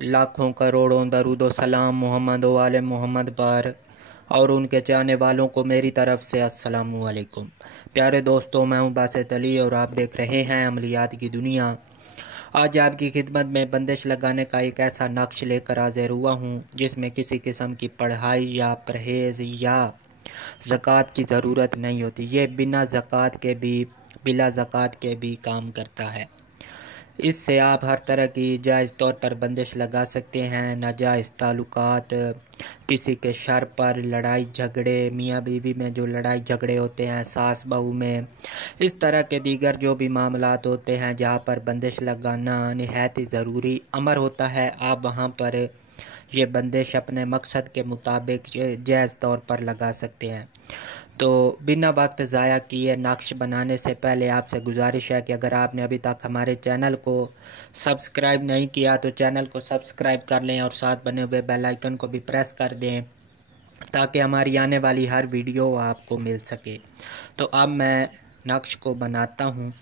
लाखों करोड़ों दरूद सलाम मोहम्मद वाले मोहम्मद पर और उनके चाहने वालों को मेरी तरफ़ से अस्सलामु अलैकुम। प्यारे दोस्तों, मैं हूं बासित अली और आप देख रहे हैं अमलियात की दुनिया। आज आपकी खिदमत में बंदिश लगाने का एक ऐसा नक्श लेकर हाज़िर हुआ हूं जिसमें किसी किस्म की पढ़ाई या परहेज़ या ज़कात की ज़रूरत नहीं होती। ये बिला ज़कात के भी काम करता है। इससे आप हर तरह की जायज़ तौर पर बंदिश लगा सकते हैं। नाजायज़ ताल्लुकात, किसी के शर पर, लड़ाई झगड़े, मियाँ बीवी में जो लड़ाई झगड़े होते हैं, सास बहू में, इस तरह के दीगर जो भी मामलात होते हैं जहाँ पर बंदिश लगाना निहायत ही ज़रूरी अमर होता है, आप वहाँ पर ये बंदिश अपने मकसद के मुताबिक जायज़ तौर पर लगा सकते हैं। तो बिना वक्त ज़ाया किए नक्श बनाने से पहले आपसे गुजारिश है कि अगर आपने अभी तक हमारे चैनल को सब्सक्राइब नहीं किया तो चैनल को सब्सक्राइब कर लें और साथ बने हुए बेल आइकन को भी प्रेस कर दें ताकि हमारी आने वाली हर वीडियो आपको मिल सके। तो अब मैं नक्श को बनाता हूँ।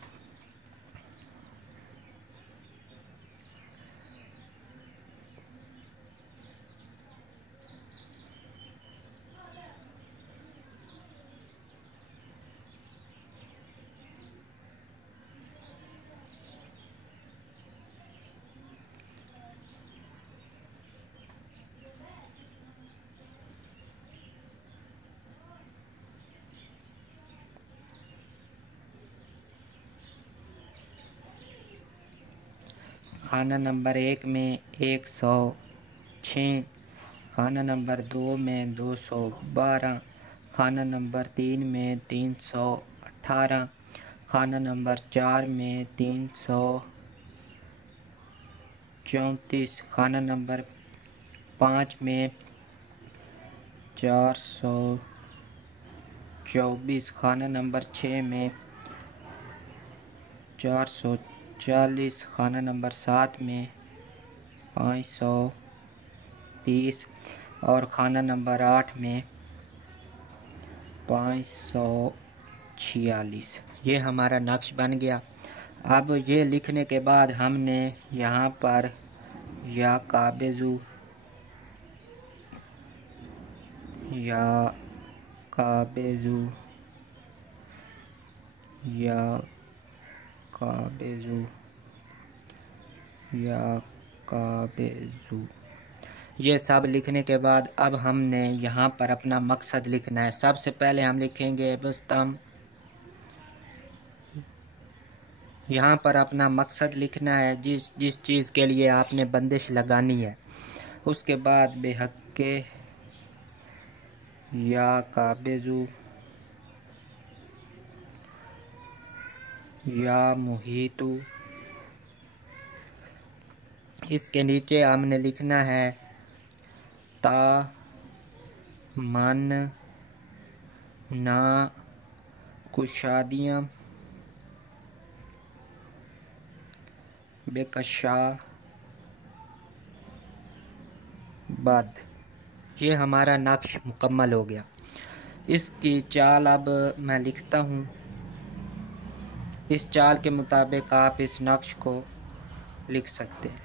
खाना नंबर 1 में 106, खाना नंबर 2 में 212, खाना नंबर 3 में 318, खाना नंबर 4 में 334, खाना नंबर 5 में 424, खाना नंबर 6 में 440, खाना नंबर 7 में 530 और खाना नंबर 8 में 546। ये हमारा नक्श बन गया। अब ये लिखने के बाद हमने यहाँ पर या काबेज़ू या काबेज़ू या काबेज़ू या काबेज़ू ये सब लिखने के बाद अब हमने यहाँ पर अपना मकसद लिखना है। सबसे पहले हम लिखेंगे बस्तम। यहाँ पर अपना मकसद लिखना है, जिस चीज़ के लिए आपने बंदिश लगानी है। उसके बाद बेहक्के या काबेज़ू या मुहीतू। इसके नीचे हमने लिखना है ता मन ना कुशादियाँ बेकशा बद। ये हमारा नक्श मुकम्मल हो गया। इसकी चाल अब मैं लिखता हूँ। इस चाल के मुताबिक आप इस नक्श को लिख सकते हैं।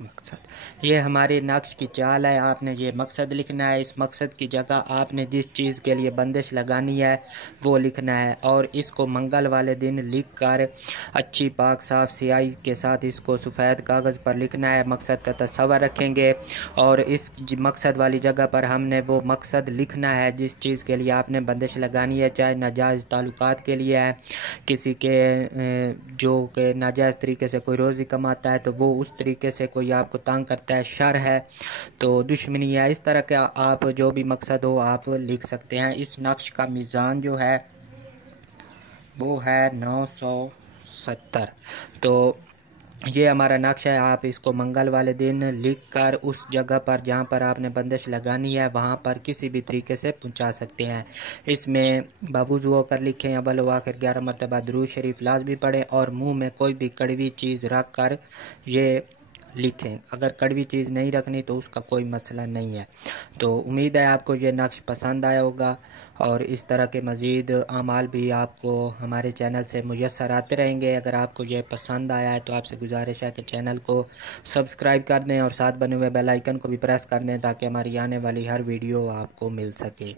मकसद, ये हमारे नक्श की चाल है। आपने ये मकसद लिखना है। इस मकसद की जगह आपने जिस चीज़ के लिए बंदिश लगानी है वो लिखना है और इसको मंगल वाले दिन लिख कर अच्छी पाक साफ़ स्याही के साथ इसको सफ़ेद कागज़ पर लिखना है। मकसद का तस्वर रखेंगे और इस मकसद वाली जगह पर हमने वो मकसद लिखना है जिस चीज़ के लिए आपने बंदिश लगानी है। चाहे नाजायज़ ताल्लुकात के लिए है, किसी के जो कि नाजायज़ तरीके से कोई रोज़ी कमाता है तो वो उस तरीके से कोई आपको तंग करता है, शर है तो दुश्मनी है, इस तरह का आप जो भी मकसद हो आप लिख सकते हैं। इस नक्श का मीज़ान जो है वो है 970। तो ये हमारा नक्श है। आप इसको मंगल वाले दिन लिख कर उस जगह पर जहाँ पर आपने बंदिश लगानी है वहाँ पर किसी भी तरीके से पहुँचा सकते हैं। इसमें बावुज़ू होकर लिखें, अव्वल व आखिर 11 मरतबा दुरूद शरीफ लाज़मी पढ़ें और मुँह में कोई भी कड़वी चीज़ रख कर ये लिखें। अगर कड़वी चीज़ नहीं रखनी तो उसका कोई मसला नहीं है। तो उम्मीद है आपको ये नक्श पसंद आया होगा और इस तरह के मज़ीद आमाल भी आपको हमारे चैनल से मुयस्सर आते रहेंगे। अगर आपको ये पसंद आया है तो आपसे गुजारिश है कि चैनल को सब्सक्राइब कर दें और साथ बने हुए बेल आइकन को भी प्रेस कर दें ताकि हमारी आने वाली हर वीडियो आपको मिल सके।